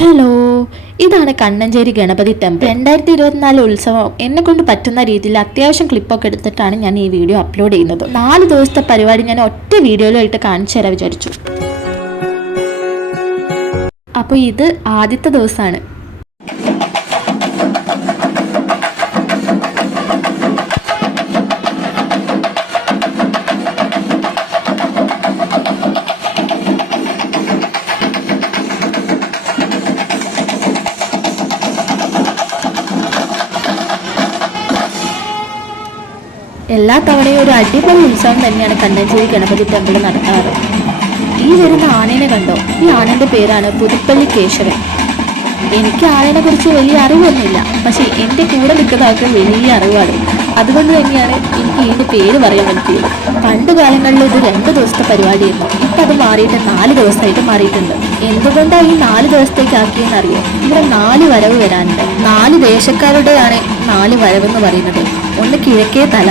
Hello, ഇതാണ് Kannancheri Ganapathi temple 2024 ഉത്സവം. എന്നെ കൊണ്ട് പറ്റുന്ന രീതിയിൽ അത്യാവശ്യം ക്ലിപ്പൊക്കെ എടുത്തിട്ടാണ് ഞാൻ ഈ വീഡിയോ അപ്ലോഡ് ചെയ്യുന്നത്. 4 ദിവസത്തെ പരിപാടി ഞാൻ ഒറ്റ വീഡിയോയിലായിട്ട് കാണിച്ചു തരാൻ വിചാരിച്ചു. അപ്പോൾ ഇത് ആദ്യത്തെ ദിവസമാണ്. എല്ലാ തവണയും ഒരു അടിപൊളി ഉത്സവം തന്നെയാണ് കണ്ണഞ്ചേരി ഗണപതി ടെമ്പിൾ നടത്താറ്. ഈ വരുന്ന ആനേനെ കണ്ടോ? ഈ ആനന്റെ പേരാണ് പുതുപ്പള്ളി കേശവൻ. എനിക്ക് ആനയെ കുറിച്ച് വലിയ അറിവൊന്നുമില്ല, പക്ഷെ എൻ്റെ കൂടെ നിൽക്കുന്ന ആൾക്ക് വലിയ അറിവാണ്. അതുകൊണ്ട് തന്നെയാണ് എനിക്ക് ഇതിന്റെ പേര് പറയാൻ പറ്റിയത്. പണ്ട് കാലങ്ങളിൽ ഇത് 2 ദിവസത്തെ പരിപാടിയായിരുന്നു. ഇപ്പം അത് മാറിയിട്ട് 4 ദിവസമായിട്ട് മാറിയിട്ടുണ്ട്. എന്തുകൊണ്ടാണ് ഈ 4 ദിവസത്തേക്ക് ആക്കിയെന്നറിയോ? ഇവിടെ 4 വരവ് വരാനുണ്ട്. 4 ദേശക്കാരുടെയാണ് 4 വരവെന്ന് പറയുന്നത്. 1 കിഴക്കേ തല,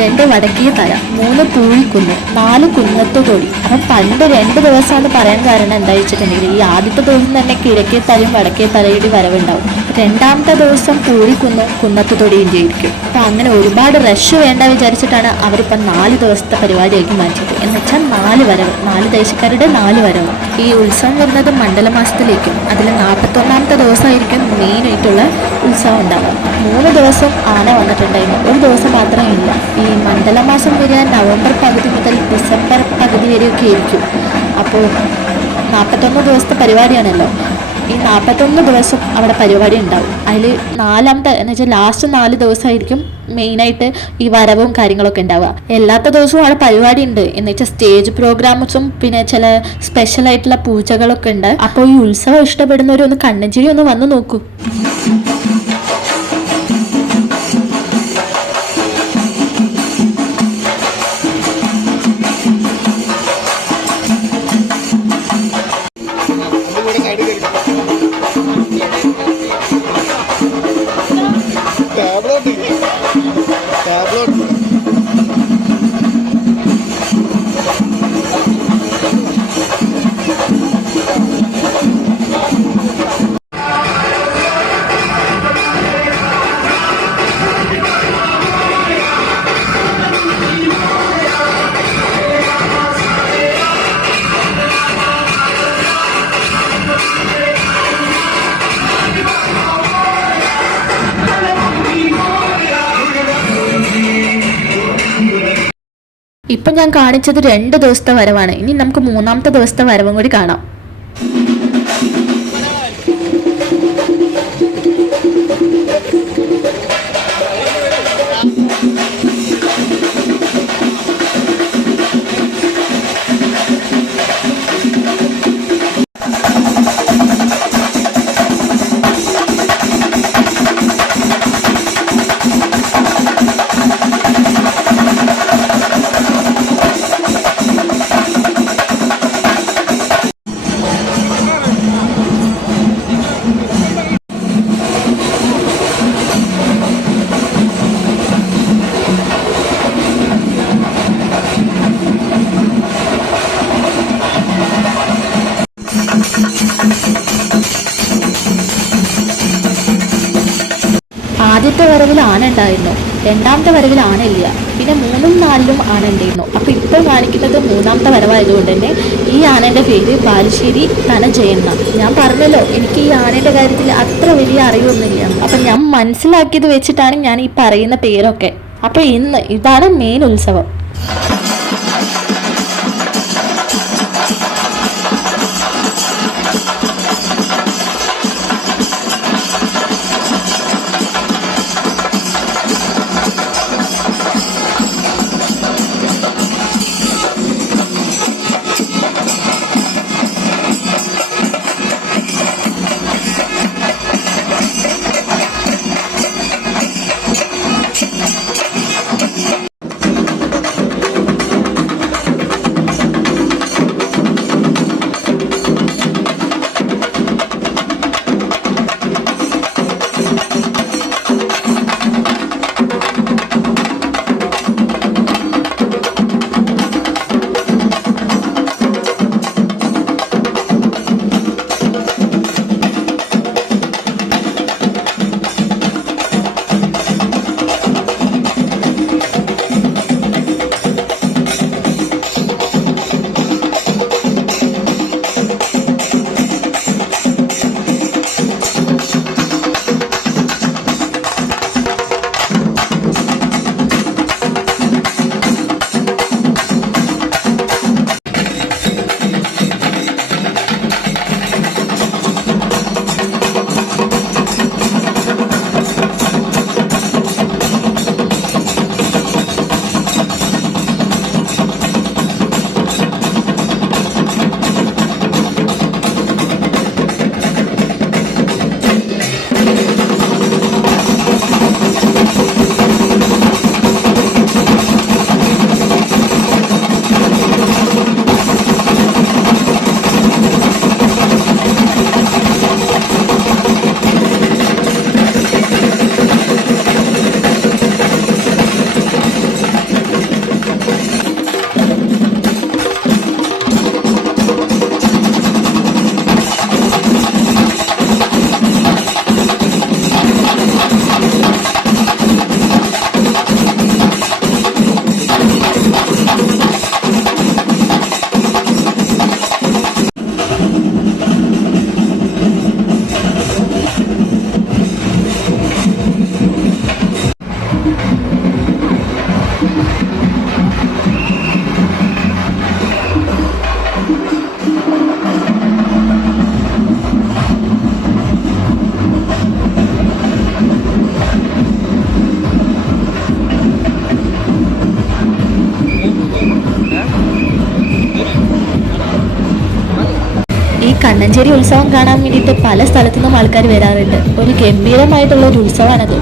2 വടക്കേ തല, 3 പൂഴിക്കുന്ന്, 4 കുന്നത്തുതൊടി. അപ്പം പണ്ട് 2 ദിവസമാണ് പറയാൻ കാരണം എന്താ വെച്ചിട്ടുണ്ടെങ്കിൽ ഈ ആദ്യത്തെ ദിവസം തന്നെ കിഴക്കേ തലയും വടക്കേ തലയുടെ വരവുണ്ടാവും. 2ാമത്തെ ദിവസം പൂഴിക്കുന്നും കുന്നത്തുതൊടിയും ചെയ്തിരിക്കും. അപ്പം അങ്ങനെ ഒരുപാട് റഷ് വേണ്ട വിചാരിച്ചിട്ടാണ് അവരിപ്പം 4 ദിവസത്തെ പരിപാടിയാക്കി മാറ്റിയത്. എന്നുവെച്ചാൽ 4 വരവ്, 4 ദേശക്കാരുടെ 4 വരവ്. ഈ ഉത്സവം വരുന്നത് മണ്ഡലമാസത്തിലേക്കും. അതിൽ 41ാമത്തെ ദിവസമായിരിക്കും മെയിനായിട്ടുള്ള ഉത്സവം ഉണ്ടാവുക. 3 ദിവസം ആന വന്നിട്ടുണ്ടായിരുന്നു, 1 ദിവസം മാത്രമേ ഇല്ല. ഈ മണ്ഡലമാസം വരിക നവംബർ പകുതി മുതൽ ഡിസംബർ പകുതി വരെയൊക്കെ ആയിരിക്കും. അപ്പോൾ 41 ദിവസത്തെ പരിപാടിയാണല്ലോ. ഈ 41 ദിവസം അവിടെ പരിപാടി ഉണ്ടാവും. അതിൽ 4ാമത്തെ എന്ന് വെച്ചാൽ ലാസ്റ്റ് 4 ദിവസമായിരിക്കും മെയിനായിട്ട് ഈ വരവും കാര്യങ്ങളൊക്കെ ഉണ്ടാവുക. എല്ലാത്ത ദിവസവും അവിടെ പരിപാടി ഉണ്ട്. എന്ന് വെച്ചാൽ സ്റ്റേജ് പ്രോഗ്രാംസും പിന്നെ ചില സ്പെഷ്യലായിട്ടുള്ള പൂജകളൊക്കെ ഉണ്ട്. അപ്പോൾ ഈ ഉത്സവം ഇഷ്ടപ്പെടുന്നവരൊന്ന് കണ്ണഞ്ചേരി ഒന്ന് വന്ന് നോക്കൂ. ഇപ്പം ഞാൻ കാണിച്ചത് 2 ദിവസത്തെ വരവാണ്. ഇനി നമുക്ക് 3ാമത്തെ ദിവസത്തെ വരവും കൂടി കാണാം. ആദ്യത്തെ വരവിൽ ആന ഉണ്ടായിരുന്നു, 2ാമത്തെ വരവിൽ ആന ഇല്ല, പിന്നെ 3ഉം 4ലും ആന ഉണ്ടായിരുന്നു. അപ്പോൾ ഇപ്പോൾ കാണിക്കുന്നത് 3ാമത്തെ വരവായതുകൊണ്ട് തന്നെ ഈ ആനയുടെ പേര് ബാലുശ്ശേരി ധനജയൻ. ഞാൻ പറഞ്ഞല്ലോ എനിക്ക് ഈ ആനയുടെ കാര്യത്തിൽ അത്ര വലിയ അറിവൊന്നുമില്ല. അപ്പം ഞാൻ മനസ്സിലാക്കിയത് വെച്ചിട്ടാണ് ഞാൻ ഈ പറയുന്ന പേരൊക്കെ. അപ്പോൾ ഇതാണ് മെയിൻ ഉത്സവം. കണ്ണഞ്ചേരി ഉത്സവം കാണാൻ വേണ്ടിയിട്ട് പല സ്ഥലത്തു നിന്നും ആൾക്കാർ വരാറുണ്ട്. ഒരു ഗംഭീരമായിട്ടുള്ള ഒരു ഉത്സവമാണത്.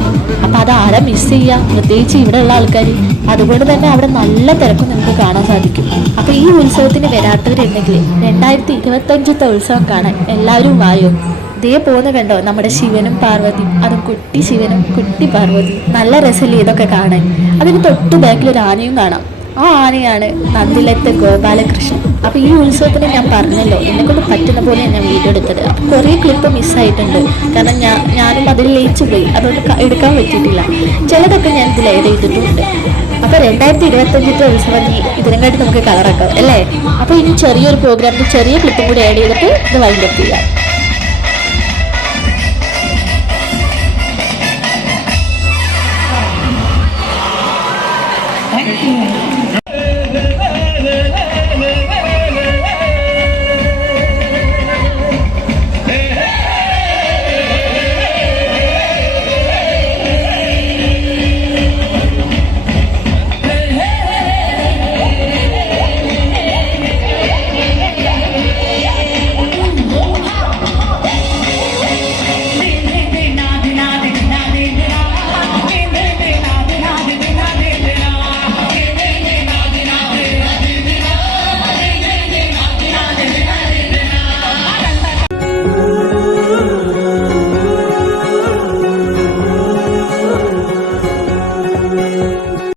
അപ്പൊ അത് ആരാ മിസ് ചെയ്യുക, പ്രത്യേകിച്ച് ഇവിടെ ഉള്ള ആൾക്കാർ. അതുകൊണ്ട് തന്നെ അവിടെ നല്ല തിരക്കും നമുക്ക് കാണാൻ സാധിക്കും. അപ്പൊ ഈ ഉത്സവത്തിന് വരാത്തവരുണ്ടെങ്കിൽ 2025 ഉത്സവം കാണാൻ എല്ലാവരും വായോ. ഇതേ പോകുന്ന കണ്ടോ നമ്മുടെ ശിവനും പാർവതിയും, അതും കുട്ടി ശിവനും കുട്ടി പാർവതിയും. നല്ല രസമില്ലേ ഇതൊക്കെ കാണാൻ. അതിന് തൊട്ടു ബാക്കിൽ ഒരു ആനയും കാണാം. ആ ആനയാണ് നന്ദിലത്തെ ഗോപാലകൃഷ്ണൻ. അപ്പൊ ഈ ഉത്സവത്തിന് ഞാൻ പറഞ്ഞല്ലോ, എന്നെ കൊണ്ട് പറ്റുന്ന പോലെ ഞാൻ വീഡിയോ എടുത്തത്. അപ്പൊ കുറേ ക്ലിപ്പ് മിസ്സായിട്ടുണ്ട്, കാരണം ഞാനും അതിൽ ലയിച്ചു പോയി, അതുകൊണ്ട് എടുക്കാൻ പറ്റിയിട്ടില്ല. ചിലതൊക്കെ ഞാൻ ഇതിൽ ആഡ് ചെയ്തിട്ടുണ്ട്. അപ്പൊ 2025 ഉത്സവം ഇതിനെക്കാട്ടി നമുക്ക് കളറാക്കാം അല്ലേ. അപ്പൊ ഇനി ചെറിയൊരു പ്രോഗ്രാമിന് ചെറിയ ക്ലിപ്പും കൂടി ആഡ് ചെയ്തിട്ട് ഇത് വൈൻഡപ്പ് ചെയ്യാം.